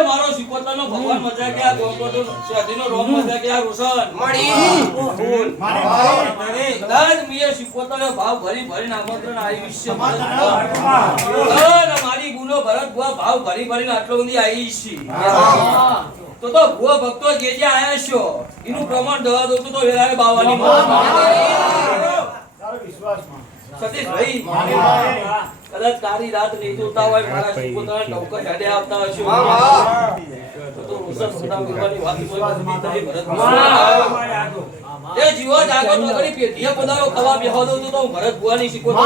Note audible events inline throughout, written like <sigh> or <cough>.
મારો સિકોતર ભગવાન મજા ગયા ગોપોતો શેઠીનો રોમ મજા ગયા રોશન. મળી. કદાચ મીએ સિકોતરનો ભાવ ભરી ભરી આમંત્રણ આયુષ્ય છે ભરત મારી ગુનો ભરત ભુવા ભાવ ભરી ભરીને આટલો બધી આયુષ્ય તો તો ભુવા ભક્તો જે જે આયા છો એનું પ્રમાણ દવા દો તો વેલાએ બાવાની સતીશભાઈ કદાચ તારી રાત નહીં જોતા હોય મારા સિકોતર નૌકા હેડે આવતા હશે તો તો રોશન કરવાની વાત કોઈ ભરત એ જીવો જાગો તો કરી પેઢીએ પધારો કવા બેહો દઉં તો હું ભરત ભુવાની સિકોતર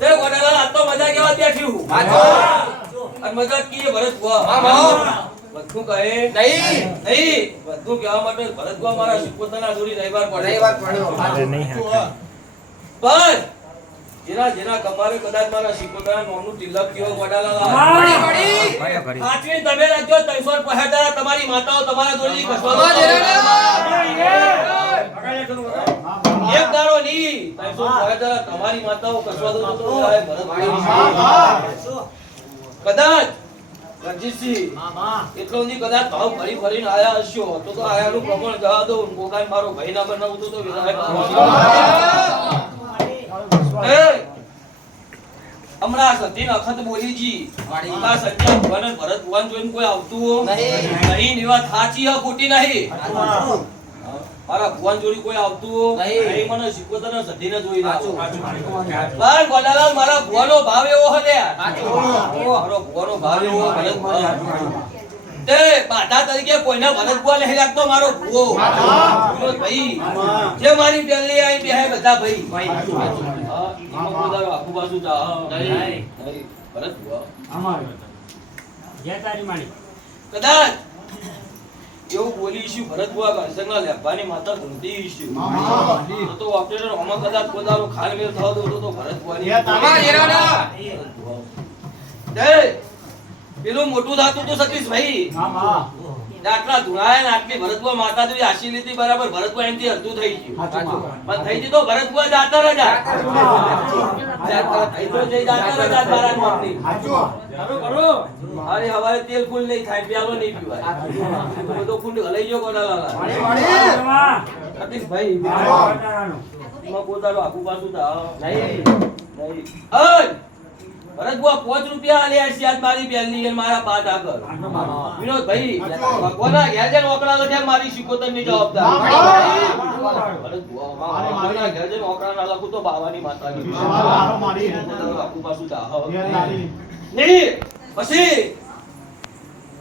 તે વડાલાલ આ તો મજા કેવા બેઠી હું. અને મજા કીએ ભરત ભુવા? બધું કહે. નહીં. નહીં. બધું કહેવા માટે ભરત ભુવા મારા સિકોતરના દોરી રવિવાર પડે અરે નહીં હા પણ જેના જેના કપારે કદાચ મારા સિકોતરના નોનું તિલક કેવો વડાલાલ સાચવી તમે રાખજો તૈસોર પહેતા તમારી માતાઓ તમારા જોડેથી કસવા એક ત્રણસો ને તમારી માતાઓ કસવા દો તો. કદાચ રણજીતસિંહ એટલો ની કદાચ ભાવ ફરી ફરીને આયા હશો તો તો આયાનું પ્રમાણ જવા દો. મોગાન મારો ભાઈ ના બનાવું તો એ, હમણાં સતીન અખત બોલીજી આ સત્ય ભગવાન અને ભરત ભગવાન જોઈને કોઈ આવતું નહીં. ની વાત સાચી હ ખોટી નહીં. મારા ભગવાન જોડી કોઈ આવતું નહીં. મને સિકોતર ને સતીને જોઈ નાખો પણ ગોડાલાલ મારા ભગવાનો ભાવ એવો હલે મારો ભગવાનો ભાવ એવો ભરત. તે બાધા તરીકે કોઈને ભરત ભુવા નહીં લાગતો મારો ભૂવો. ભાઈ. જે મારી પેલી આવી બે બધા ભાઈ. કદાચ એવું કદાચ પોતાનો ખાનવેલ થવા તો તો ભરત બુઆની પેલું મોટું થતું તો સતીશભાઈ આટલા ધુણાયા ને આટલી ભરતબુઆ માતા જોઈ આશી લીધી બરાબર ભરતબુઆ એમથી અડધું થઈ ગયું. પણ થઈ ગયું તો ભરતબુઆ જાતર જ. અરે હવારે તેલ ફૂલ નહીં થાય પ્યાલો નહીં પીવાય. તો બધો ફૂલ હલાઈ ગયો એમાં પોતાનો આખું પાછું નહીં. નહીં! ભરતબુઆ પાંચ રૂપિયા આલ્યા છે આજ મારી બેલની અને મારા પાટ આગળ વિનોદભાઈ ભગવાનના ઘેર જઈને ઓકળા લખ્યા મારી શિકોતરની જવાબદાર ભરતબુઆ, ભગવાનના ઘેર જઈને ના લખું તો બાવાની માતાની આખું પાછું થાવ. નહીં પછી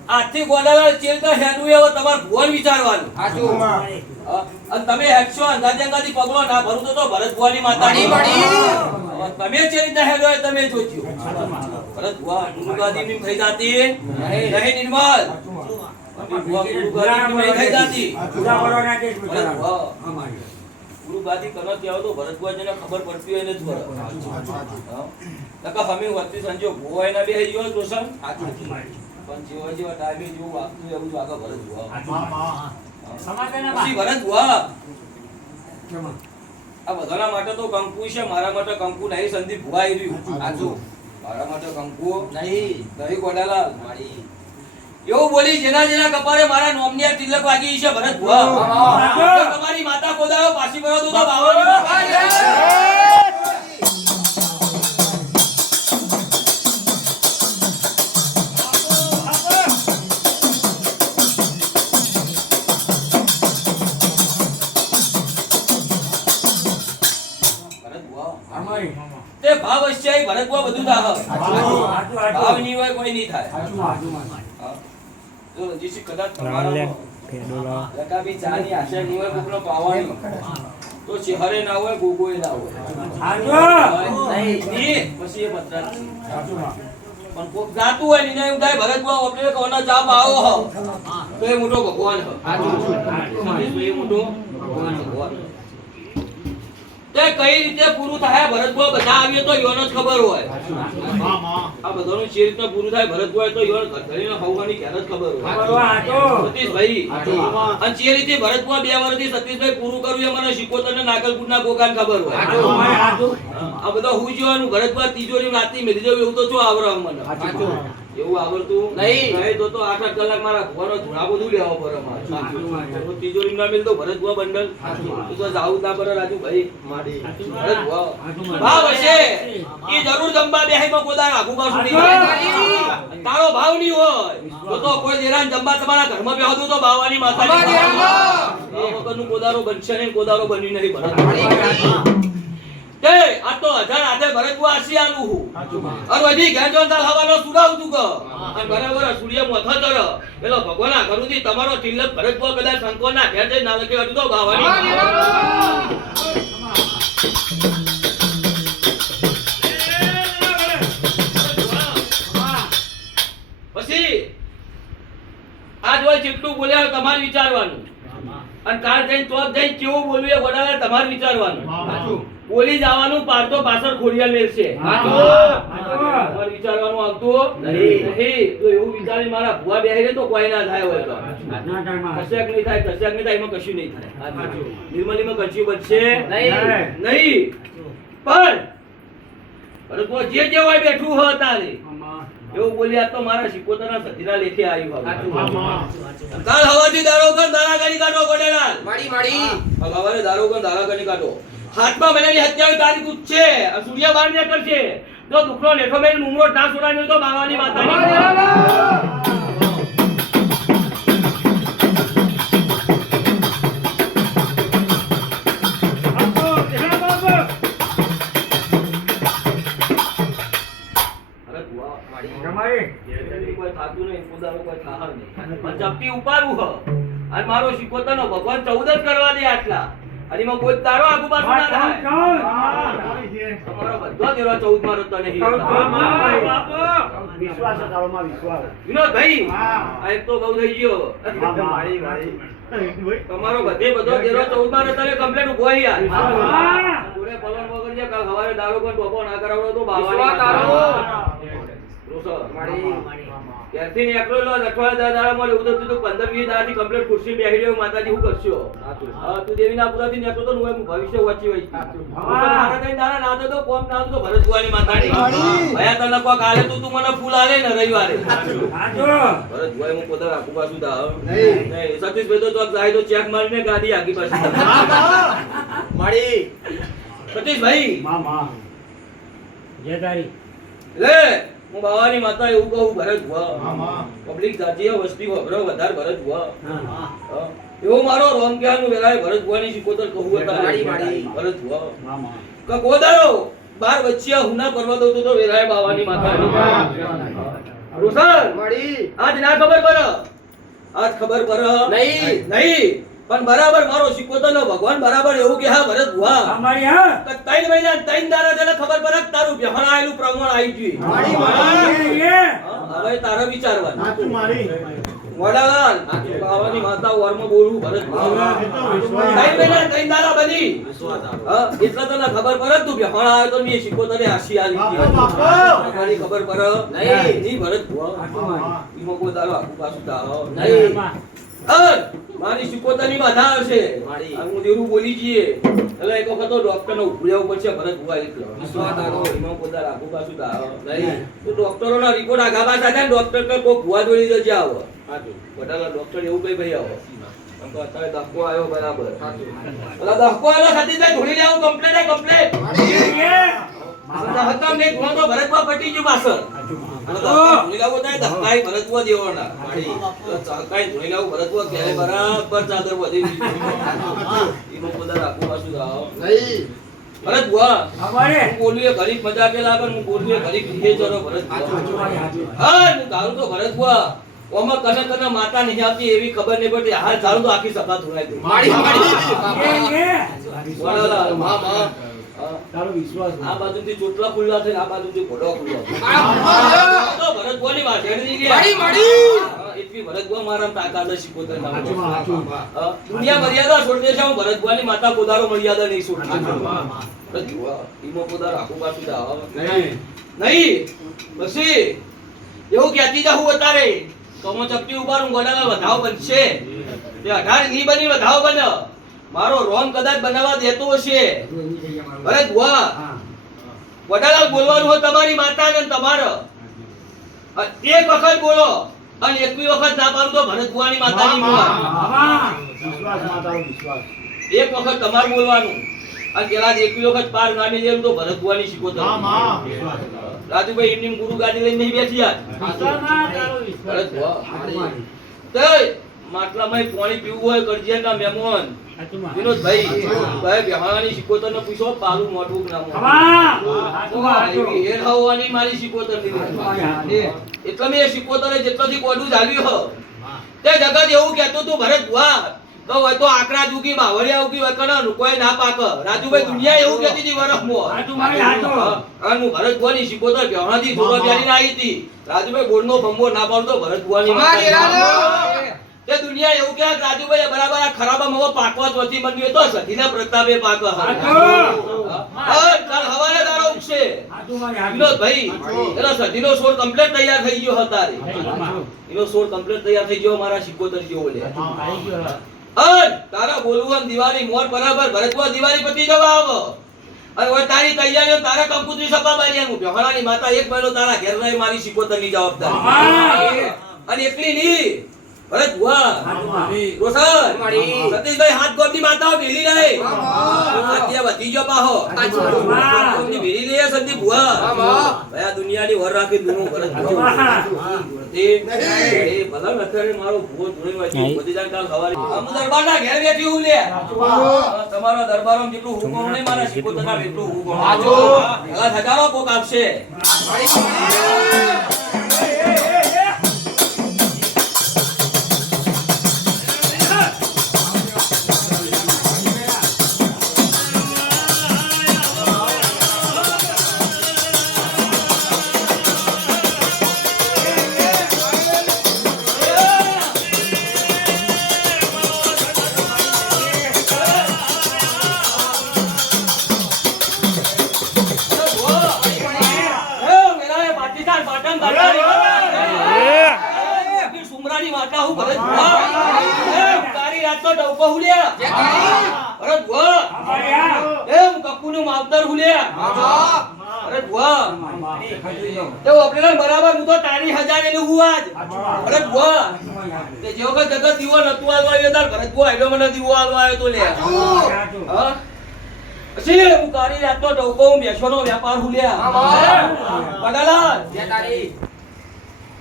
આજથી ગોડાલાલ ચેલતા હેડવું એવો તમારે ભુવન વિચારવાનું. હા, અને તમે હેડશો અંદાજે અંધાધી પગલો ના ભરું તો ભરત ભુવાની માતા તમે જે રીતે હેડો તમે જોજો. ભરત ભુવા ગુરુગાદીની થઈ જાતી. નહીં. નિર્મલ. ગુરુગાદી તો જેને ખબર પડતી હોય એને જ ભરત અમે બે ગયો રોશન. પણ જેવા જેવા ટાઈમે જેવું વાગતું એવું જ ભરત ભુવા. પછી ભરત ભુવા આ બધાના માટે તો કંકુ છે મારા માટે કંકુ નહીં સંદીપ ભુવા આવી રહ્યું આજુ મારા માટે કંકુ નહીં. નહીં ગોડાલાલ. એવું બોલી જેના જેના કપારે મારા નોમની આ તિલક વાગી છે ભરત ભુવા. તમારી માતા કોદાયો પાછી ભરો તો બાવાની તે ભાવ અશ્યાય ભરતવા બધું થાય ભાવ નહીં હોય કોઈ નહીં થાય. હા. જો કદાચ તમારો રકાબી ચાની આશા નહીં હોય કોકનો પાવાની. તો ચહેરે ના હોય ગોગોએ ના હોય. નહીં, પછી એ પતરા પણ કોક જાતું હોય ને એને એવું થાય ભરતમાં આપણે આવો હો. તો એ મોટો ભગવાન હો. સમજીશું? એ મોટો ભગવાન તે કઈ રીતે પૂરું થાય ભરતમાં બધા આવીએ તો યોનો જ ખબર હોય. આ બધાનું જે રીતે પૂરું થાય ભરતભાઈ તો યોન ઘડીને હવવાની ક્યારે જ ખબર હોય. સતીશભાઈ અને જે રીતે ભરતભાઈ બે વર્ષથી સતીશભાઈ પૂરું કર્યું એ મને શિકોતર ને નાગલપુરના ગોકાન ખબર હોય. આ બધા હું જોવાનું ભરતભાઈ તિજોરી રાતની મેલી જવું એવું તો શું આવડે મને. એવું આવડતું નહીં. નહીં તો તો આઠ આઠ કલાક મારા ઘોરો ધૂળા બધું લેવા પડે મારે. તો તિજોરી ના મિલતો ભરતભુવા બંડલ તું તો જાવું ના પડે રાજુભાઈ. ભરતભુવા. ભાવ હશે. એ જરૂર જમવા બેહીમાં પોતાના આઘું પાછું નહીં કરે. તારો ભાવ નહીં હોય. તો તો કોઈ દેરાન જમવા તમારા ઘરમાં બેહો તો બાવાની માતા કોદારો બનશે નહીં કોદારો બની નહીં ભરત. તે આ તો હજાર આજે ભરતભુવા આસી આલું હું અને વધી ઘેર તાલ હવાનો સુડાવતું કે અને બરાબર સૂર્ય મોથો તર પેલો ભગવાના આ તમારો તિલક ભરતભુવા કદાચ શંકોના ઘેર જઈ ના લખે હતું તો પછી આજ હોય જેટલું બોલ્યા તમારે વિચારવાનું. અને કાલ જઈને તો જઈને કેવું બોલવું એ બોલાવે તમારે વિચારવાનું. બોલી જવાનું પારતો પાછળ ખોડિયાલ મેળશે વિચારવાનું આવતું નહીં. તો એવું વિચારી મારા ભુવા બેહી રહે તો કોઈ ના થાય હોય તો. કશ્યક નહીં થાય કશ્યક નહીં થાય એમાં કશું નહીં થાય. નિર્મલીમાં કશું બચશે. નહીં. નહીં. પણ ભરતભુવા જે જે હોય બેઠું હોય તારે. એવું બોલ્યા તો મારા શિકોતરના સતીના લેખે આવ્યું. કાલ હવાથી દારો કર દારા કાઢો ગોડેલાલ માડી માડી. આ સવારે દારો કર દારા કાઢો. હાથમાં બનેલી હત્યાની તારીખ છે સૂર્ય બાર ને કરશે. જો દુખનો લેઠો મેં નુમરો ના સુરાની તો બાવાની માતા જપ્તી ઉપાડવું હ. અને મારો શિકોતરનો ભગવાન ચૌદ જ કરવા દે આટલા. અને એમાં કોઈ તારો આગુ પાછું ના થાય. તમારો બધો દેવા ચૌદ મારો તો નહીં. વિનોદભાઈ આ એક તો બહુ થઈ ગયો. તમારો બધે બધો દેરો ચૌદ મારો તને કમ્પ્લેટ ઊભો યાર. પૂરે પલંગ વગર જે કાલ સવારે દારૂ પણ ટોપો ના કરાવડો તો બાવા તારો. ત્યારથી ને એકલો અઠવાડિયા દસ મળે એવું તો તું પંદર વીસ દાડાથી complete ખુરશી બેસી રહ્યો માતાજી હું કરશો? હા, તું દેવીના પુરાથી નીકળતો તો હું ભવિષ્ય વાંચી હોય હું તો નાના થઈને તો કોમ ના તો ભરત ભુવાની માતાની ભયા તને કોક આલે તું તું મને ફૂલ આલે ને રવિવારે. ભરત ભુવાએ હું પોતાને આખું પાછું દા નહીં. સતીશભાઈ તો ચોક જાય તો ચેક મારીને ગાડી આગી પાછી. સતીશભાઈ લે. હું બાવાની માતા એવું કહું ભરત હુઆ પબ્લિક જાતીય વસ્તી વગર વધારે ભરત હુઆ એવો મારો રોમ ક્યાંનું વેલાય ભરત ભુવાની શીખોતર કહું હતા. ભરત હુઆ કે ગોદારો બાર વચ્ચિયા હુના પર્વતો તો તો વેલાય બાવાની માતા. રોશન મળી આજ ના ખબર પર? આજ ખબર પર? નહીં. નહીં. પણ બરાબર મારો નો ભગવાન બરાબર એવું કે હા ભરત ભુવા તો ત્રણ મહિના ત્રણ દાડા તને ખબર પડે તારું વ્યવહાર પ્રમાણ આવી ગયું. મારી હા, હવે તારે વિચારવાનું. વડાલાલ બાવાની માતા વર્મ બોલવું ભરત ભુવા ત્રણ મહિના ત્રણ દાડા બની હા, એટલે તને ખબર પડે તું વ્યવહાર આવ્યો તો ની શીખોતરે હાસી આલી હતી. તમારી ખબર પડે. નહીં. નહીં ભરત ભુવા ઈમાં કોઈ તારો આખું પાછું તારો. નહીં. મારી સુકોતાની બાધા આવશે મારી. હું જેવું બોલી જઈએ. એટલે એક વખત ડોક્ટર ને ઉભું જવું પડશે ભરત ભુવા એટલે. વિશ્વાસ તારો. ઈમાં કોઈ પાછું નહીં. તો ડોક્ટરોના રિપોર્ટ આગા પાસ થાય ડોક્ટર કે કોઈ ભુવા જોડી જજે આવો. બધાના ડોક્ટર એવું કઈ ભાઈ આવો. અત્યારે ધક્કો આવ્યો બરાબર. ધક્કો આવ્યો સતીશભાઈ ધોળી લેવું કમ્પ્લેટ કમ્પ્લેટ હકમ નહીં ધોળો તો ભરતમાં પટી ગયું પાછળ. અને મજા પેલા હું બોલું ચરો ભરત હા હું ધારું તો ભરત બુઆ ઓમાં કને કને માતા નહીં આપી એવી ખબર નહીં પડતી. હાલ સારું તો આખી સભા ધોરાઈ માડી વિશ્વાસ. હા. આ બાજુથી ચોટલા ખુલ્લા છે આ બાજુથી ઘોડો ખુલ્લો છે. તો ભરત વાત. માડી માડી એટલી ભરત મારા તાકાત છે નામનો. દુનિયા મર્યાદા છોડી દેશે હું ભરત માતા કોદારો મર્યાદા નહીં બુઆ, ઈમો કોદારો આખું પાછું દાવા. નહીં. પછી એવું કહેતી જાઉં અત્યારે? તો ચપટી ઉપાડું ગોડાના વધાવ બનશે. તે અઢારની બની વધાવ બને. મારો રોમ કદાચ બનાવવા દેતો હશે. અરે વાહ વડાલાલ બોલવાનું હોય તમારી માતા ને તમારે. એક વખત બોલો અને એકવી વખત ના પાડું તો ભરત ગુવાની માતાની બુઆ એક વખત તમારે બોલવાનું અને પેલા એકવી વખત પાર ગાડી જેમ તો ભરત ગુવાની શીખો તમે. રાજુભાઈ એમની ગુરુ ગાડી લઈને નહીં બેસી યાર. ભરત તે માટલામાં પાણી પીવું હોય કરજિયાના મહેમાન. વિનોદભાઈ ભાઈ બેહાણાની શીખોતર ને પૂછો પાલું મોટું કે ના હવાની મારી શીખોતર એટલે મેં એ જેટલાથી કોડું જાગ્યું તે જગત એવું કહેતું તું ભરત બુઆ તો હોય તો આકરા જુગી બાવળિયા ઉગી હોય કણ કોઈ ના પાક. રાજુભાઈ દુનિયા એવું કહેતી હતી વરસમાં. અને હું ભરત બુઆની શીખોતર બેહાણાથી જોડો બેરીને આવી હતી. રાજુભાઈ ગોળનો ભંગો ના પાડતો ભરત બુઆની માતાની દુનિયા એવું કે રાજુભાઈ બરાબર આ ખરાબ મવો પાકવા ચોથી બન્યું તો સધીના પ્રતાપે પાક હા કાલ હવારે દારો ઉગશે. વિનોદભાઈ એનો સધીનો સોળ કમ્પ્લીટ તૈયાર થઈ ગયો હતા એનો સોળ કમ્પ્લીટ તૈયાર થઈ ગયો મારા સિકોતર જેવો લે. તારા બોલવું દિવાળી મોર બરાબર ભરતવા દિવાળી પતી જવા આવો. અને હવે તારી તૈયારીઓ તારા કંકુત્રી સભા બારીયાનું બેહાણાની માતા એક મહિનો તારા ઘેર રહી મારી સિકોતરની જવાબદારી અને એકલી ની ભરત જુઆ રોશન સતીશભાઈ હાથ ગોમની માતાઓ ભેલી રહે. આત્યા વધી ગયો પાહો. ગોમની ભેલી રહે સંદીપ ભુઆ ભયા દુનિયાની વર રાખી દુનો ભરત તમારો તમારા જેટલું હુકમ નહીં મારા તમારે એટલું હુકમ હાચો. કોક આપશે એ સુમરાની માતા હું ભરત ભુવા તારી રાતનો ડોકો હુલ્યા ભરત ભુવા. એ હું કપૂનું માવતર હુલ્યા ભરત ભુવા. તે બરાબર હું તો તારી હજાર એનું હું આજ. ભરત ભુવા. તે જે વખત જગત દીવો નતું આલવા આવ્યો તાર ભરત ભુવા એનો મને દીવો આલવા આવ્યો તો લે. હા પછી હું કારી રાતનો ડોકો હું બેસવાનો વ્યાપાર હુલ્યા.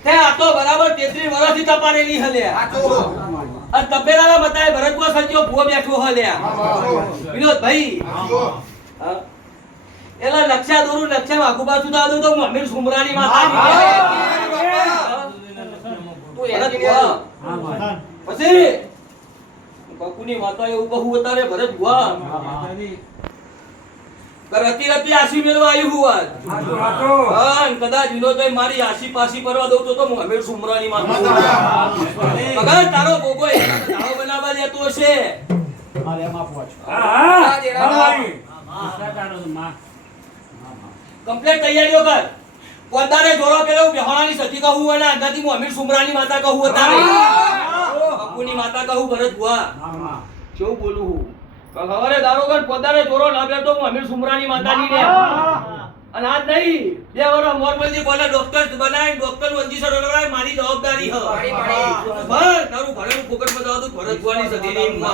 તે આ તો બરાબર 33 વર્ષથી તપારેલી હલે. અને તપેરાલા મતાએ ભરતમાં સંજો ભૂવો બેઠો હલે. વિનોદ ભાઈ એલા લક્ષા દોરુ લક્ષા આખું પાછું દાદુ તો અમીર સુમરાની માતાની ભરત ભુવા. પછી? બાપુની માતા એવું બહુ અત્યારે ભરત ભુવા કે રતી રતી આશી મેળવા આવ્યું હું આજ. કદાચ વિનોદભાઈ મારી આશી પાસી પરવા દઉં તો તો હું સુમરાની માં મગર તારો એના ધાવો બનાવવા હા હા. કમ્પ્લેટ તૈયારીઓ કર. પોતાને જોરો પેલો બેહોણાની સતી કહું અને અંદાથી હું અમીર સુમરાની માતા કહું અત્યારે. બાપુની માતા કહું ભરત ભુવા. કેવું બોલું હું? તો સવારે દારોગર પોતાને ચોરો ના બેઠો હું અમીર સુમરાની માતાજી ને અને આજ નહીં બે વર્ષ મોરબલજી બોલે ડોક્ટર બનાય ડોક્ટર વંજી સર મારી જવાબદારી હ. બસ તારું ભણેલું ફોકટમાં જાવ તો ભરત ભુવાની સધી ની ઉંમર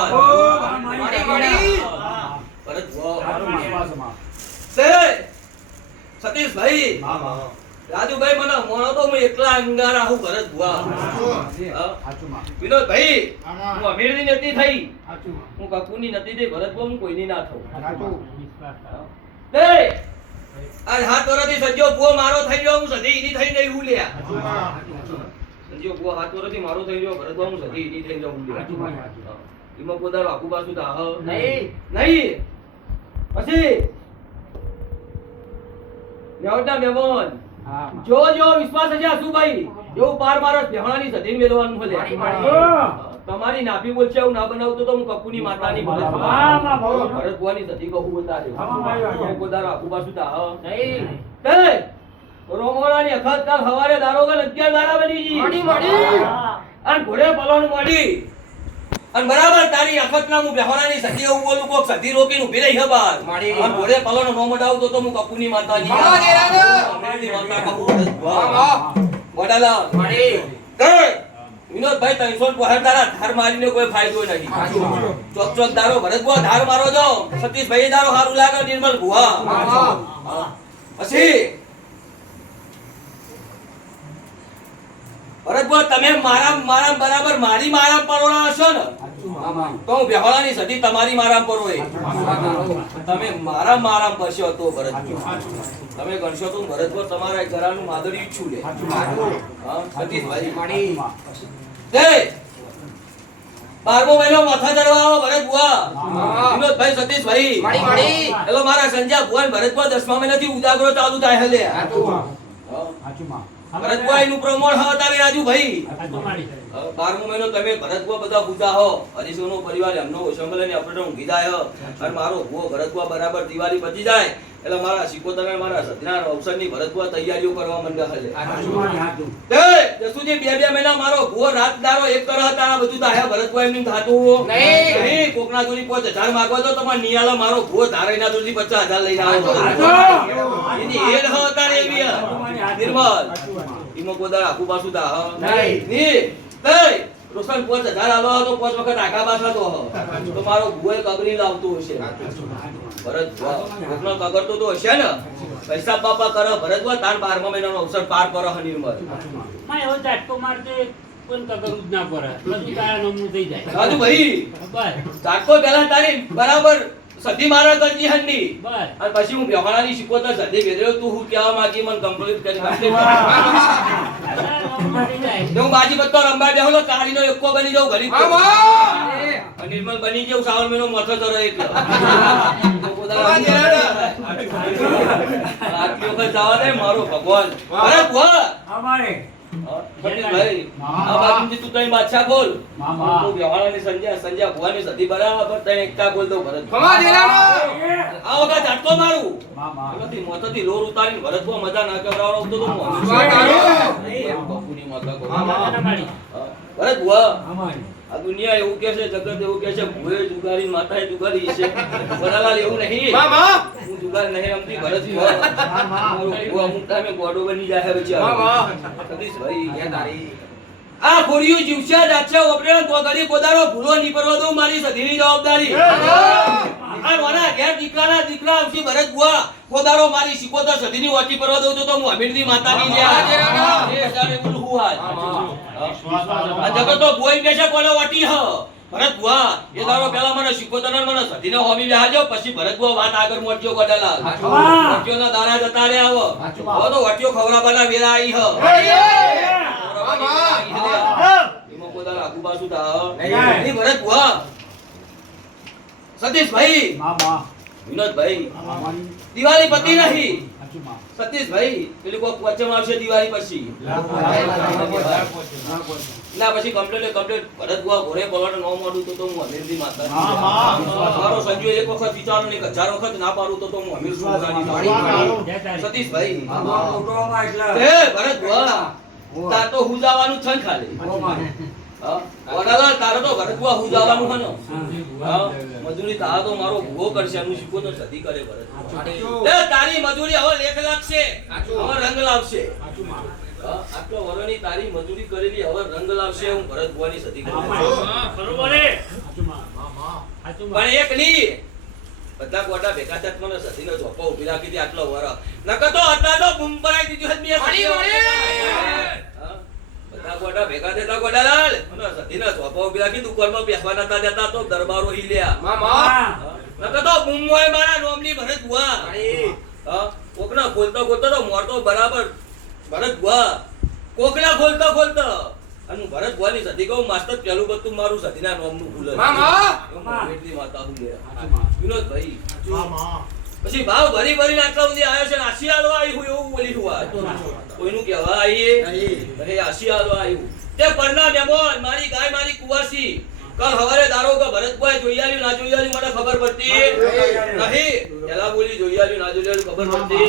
મારી, મારી. ભરત ભુવા હા સતીશભાઈ. રાજુભાઈ મને મોણો તો હું એકલા અંગારા હું ભરત ભુવા. વિનોદભાઈ હું અમીરની નથી થઈ. હું કપૂરની નથી થઈ ભરત હું કોઈની ના થઉં. આજ હાથ વર્ષથી સંજ્યો ભુવો મારો થઈ ગયો હું સધી ઈની થઈ ગઈ હું લ્યા સંજ્યો ભુવો હાથ વર્ષથી મારો થઈ ગયો ભરત હું સધી ઈની થઈ ગયો હું. લ્યા એમાં પોતાનો આખું પાછું દાહ. નહીં. નહીં. પછી મેવડા મહેમાન જો જો વિશ્વાસ હશે આસુભાઈ. એવું પાર મારો બેહણાની સધી મેળવાનું ભલે મારી મારી. તમારી નાભી બોલશે એવું ના બનાવતો તો હું કપુની માતાની બોલો. ભરત ભુવાની સધી કહું બતાડે હા, માં. પોતાનું આખું પાછું તા નહીં. રોમોળાની રોમોડાની અખત કાલ હવારે દારોગલ અગિયાર દારા બની ગઈ. અને ઘોડે પલોણ મળી. અને બરાબર તારી અખત ના હું બેહોરાની સતી એવું બોલું કોક સતી રોકીને ઊભી રહી હે અને ઘોડે પલોનો નો મડાવતો તો હું કપૂની માતા ની મામા માતા મળી. તે વિનોદભાઈ ત્રણસો પહોંચ તારા ધાર મારીને કોઈ ફાયદો નથી. ચોક ચોક દારો ભરત બુઆ ધાર મારો જો. સતીશભાઈ દારો સારું લાગે નિર્મલ ભુવા. પછી? ભરતભુઆ તમે મારા મારા બરાબર મારી મારા પરોણા હશો ને તો હું વ્યવહારની સદી તમારી મારા પરોએ તમે મારા મારા પરશો તો ભરત તમે ગણશો તો ભરતભુઆ તમારા ઘરાનું માદરી છું લે. સતીશભાઈ. બારમો મહિનો માથા ચડવા આવો ભરતભુઆ મામા. વિનોદભાઈ સતીશભાઈ. એટલે મારા. સંજ્યા ભુવન ભરતભુઆ દસમા મહિનાથી ઉજાગરો ચાલુ થાય હલે સાચું. ભરતભુઆ એનું પ્રમોણ હા તારે રાજુભાઈ. બારમો મહિનો તમે ભરતભુઆ બધા પૂજા હો. હરીશો નો પરિવાર એમનો સંભળે ને અપડે ઊંઘી જાય હો. અને મારો ભૂવો ભરતભુઆ બરાબર દિવાળી બચી જાય. એટલે મારા શિકોતર અને મારા સત્યનારાયણ અવસરની ભરતપુર તૈયારીઓ કરવા માંડ્યા હલે જસુજી બે બે મહિના મારો ભુવો રાત દારો એક કરો હતા આ બધું તાહે ભરતપુર એમની થાતું નહીં. નહીં કોકના દૂરી પાંચ હજાર માંગો તો તમારે નિયાલો મારો ભુવો ધારેના દૂરી પચાસ હજાર લઈને આવો. એની હેડ હ તારે એવી નિર્મલ. ઈમો કોદાળ આખું પાછું તા નહીં. નહીં. ની રોશન પોચ હજાર આલો તો પોચ વખત આખા પાછા તો તો મારો ભુવો કબરી લાવતો હશે. ભરત ભુવો કોકનો કગરતો તો હશે ને? પૈસા બાપા કરે ભરત ભુવો તાર બારમા મહિનાનો અવસર પાર કરો હ નિર્મલમાં એવો ઝટકો મારતે કોઈ કગરું જ ના પડે. બધું તારા નમનું થઈ જાય. રાજુ ભાઈ બસ. ચાટકો તારી બરાબર સધી મારા કરજી બસ. અને પછી હું વ્યવહારની શીખવતો સધી ભેદ્યો તું હું કહેવા માંગી મને કમ્પ્લીટ કરી હું. બાજી પત્તો રંબા બેહો ને કાળીનો એકો બની જાઉં ગરીબ નિર્મલ બની જાઉં શ્રાવણ મહિનો મથો રહે એટલે. <laughs> આટલી વખત જવા દે મારો ભગવાન અરે! અમારે બોલ દઉં ભરત. આ ના તો દુનિયા એવું કે છે જગત એવું કે છે ભૂએ જુગારી માતાએ જુગારી છે. બરાલાલ એવું નહીં. મામા. હું જુગાર નહીં રમતી ભરત હું અમુક ટાઈમે ગોડો બની જાય છે મામા સતીશ ભાઈ એ તારી. આ ખોડિયું જીવશે જાચે ઓપરે તો ગરી કોદારો ભૂલો નહીં પરવા દઉં મારી સધીની જવાબદારી. આ મારા ઘેર દીકરાના દીકરા આવશે ભરત બુઆ કોદારો મારી શીખોતર સધીની વાટી પરવા દઉં તો તો હું અમીરની માતાની એ હજારે બોલું હું આજ. આ જગત તો ભુવાઈ કે કોને વાટી હ? ભરત બુઆ એ દાડો પેલા મને શીખોતર મને સધીને હોમી બેહાજો પછી ભરત બુઆ વાત આગળ જતા રે આવો. આઈ હ. એમાં. નહીં. ભરત બુઆ. સતીશભાઈ. વિનોદભાઈ. દિવાળી પતિ નહીં સતીશભાઈ પેલી કોક વચ્ચેમાં આવશે દિવાળી પછી. ના પછી કમ્પ્લેટ કમ્પ્લેટ ભરત ગુવા ઘોરે પલવાડે ન મોડું તો તો હું અમીરથી માતા. મારો સંજુ એક વખત વિચારો ને હજાર વખત ના પાડું તો તો હું અમીર છું. સતીશભાઈ. ભરત ગુવા. તાર તો હું જવાનું છે ખાલી. તારે તો ભરત હું જવાનું છે મજૂરી તારા તો મારો ભૂવો કરશે એનું શીખો તો સદી કરે ભરત તારી મજૂરી હવે લેખ લાગશે. હવે રંગ લાવશે. આટલો વરોની તારી મજૂરી કરેલી હવે રંગ લાવશે હું ભરત સદી કરું. સાચું માં. સાચું માં. પણ એક નહીં. બધા ગોટા ભેગા થયા તો મને સદીનો ચોપો ઊભી રાખી હતી આટલો વર. નકર તો અત્યારે તો બૂમ દીધી હોત બધા ગોટા ભેગા થતા ગોડાલાલ સદીનો ચોપો ઊભી રાખી દુકાનમાં બેસવા નતા જતા તો દરબારો હિલ્યા મામા. હા, નકર તો બૂમોય મારા નોમની ભરત બુઆ હા. કોકના ખોલતો ખોલતો તો મોરતો બરાબર ભરત બુઆ કોકના ખોલતો ખોલતો. અને હું ભરત બુઆની સતી કહું માસ્તર પેલું બધું મારું સતીના નોમનું ખુલે મામા! એટલી માતા હું લે સાચું માં. પછી ભાવ ભરી ભરીને આટલા સુધી આવ્યો છે આશી આલવા આવી હું એવું બોલી છું કોઈનું કહેવા આવીએ? અરે આશી આલવા આવ્યું. તે પરના મહેમાન મારી ગાય મારી કુવાસી. કાલ હવારે દારો કે ભરતભાઈ જોઈ આવ્યું ના જોઈ આવ્યું મને ખબર પડતી. નહીં. પેલા બોલી જોઈ આવ્યું ના જોઈ આવ્યું ખબર પડતી.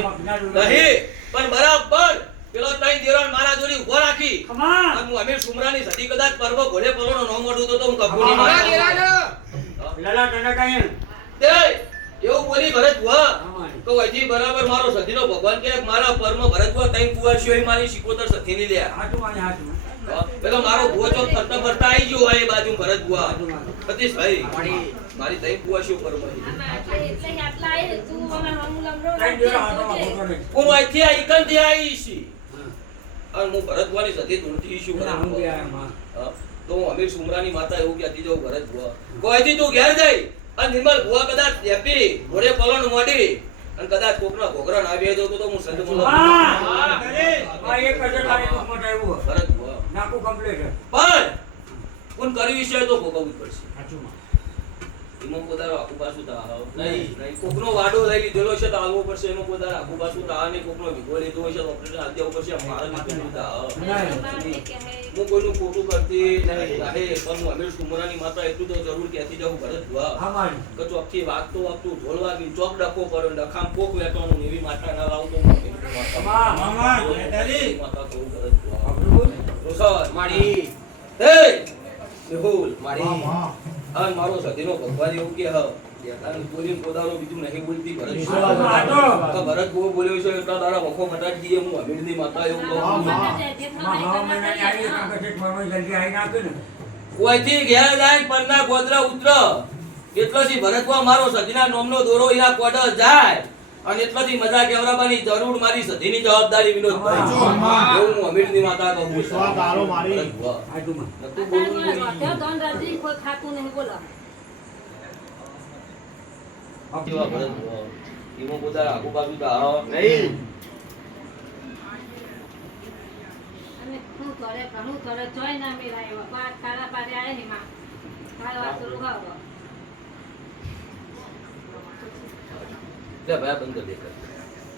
નહીં. પણ બરાબર પેલો ત્રણ દેરાણ મારા જોડી ઊભો રાખી. અને હું અમીર સુમરાની સદી કદાચ પર્વ ભોલે પલોનો ન મોઢું તો હું કપૂરી મારા માનતો. લાલા ટંડા કાયન તે એવું બોલી ભરત બુઆ તો હજી બરાબર મારો સતીનો ભગવાન કે મારા પરમ ભરત બુઆ તઈ કુવાસીઓ એ મારી શિકોતર સતીની લે. સાચું માં, સાચું પેલો મારો ભૂવો તો ફરતા ફરતા આવી ગયો હોય એ બાજુ ભરત બુઆ સાચું માં. મારી. તઈ કુવાસીઓ પર ત્રણ દિવસ હાથમાં ફોટો નહીં. હું અહીંથી આ ઈકનથી આવી છી અને હું ભરત બુઆની સતી ધૂળથી ઈશું પેલા હું બુઆ. ગયા એમાં. હા, તો હું અમીર સુમરાની માતા એવું કહેતી જાઉં ભરત બુઆ કોઈથી તું ઘેર જઈ. અને નિર્મલ બુઆ કદાચ હેપી ઘોડે પલણ મોડી અને કદાચ કોકના ઘોઘરા ના આવી તો તો હું સંત બોલો હા. આ એક હજાર તારીખ ઉપર આવ્યું. ભરત બુઆ નાખું complete છે. પણ કોણ કર્યું વિશે તો ભોગવવું પડશે સાચું. એમાં પોતાનો આખું પાછું તાવ નહીં. નહીં કોકનો વાડો લઈ લીધેલો છે તો આવવો પડશે એમાં પોતાનો આખું પાછું તાવ ને કોકનો વિગો લીધો હશે તો ઓપરેશન હાથ દેવું પડશે મારે લીધેલું તાવ હું કોઈનું ખોટું કરતી નહીં. રાહે પણ હું અમીર સુમરાની માતા એટલું તો જરૂર કહેતી જાઉં ભરત ભુવા કે ચોકથી વાગતો વાગતું ઢોલ વાગી ચોક ડખો કરો ડખામ કોક વેટવાનું એવી માતા ના લાવતો તો માતા. કહું ભરત ભુવા. મારી. હે મેહુલ મારી. હા મારો સતીનો ભગવાન એવું કે હા બોલીને પોતાનો બીજું નહીં બોલતી ભરત. તો ભરત બહુ બોલ્યો છે એટલા તારા વખો મટાડી દઈએ હું અમીરની માતા એવું કહું. કોઈથી ઘેર જાય પરના ગોદરા ઉતર. ભરતવા મારો નોમનો દોરો એના જાય. અને એટલાથી મજા કેવરાબાની જરૂર મારી સધીની જવાબદારી વિનોદભાઈ. હું અમીરની માતા કહું છું. વિશ્વાસ તારો મારી. ભરત ભુવા. સાચું માં. નતું બોલવું બોલી કેવા ભરત ઈમો એમાં આગુ બાજુ તો આવો નહીં. લે ભાઈ બંધ કરી દે.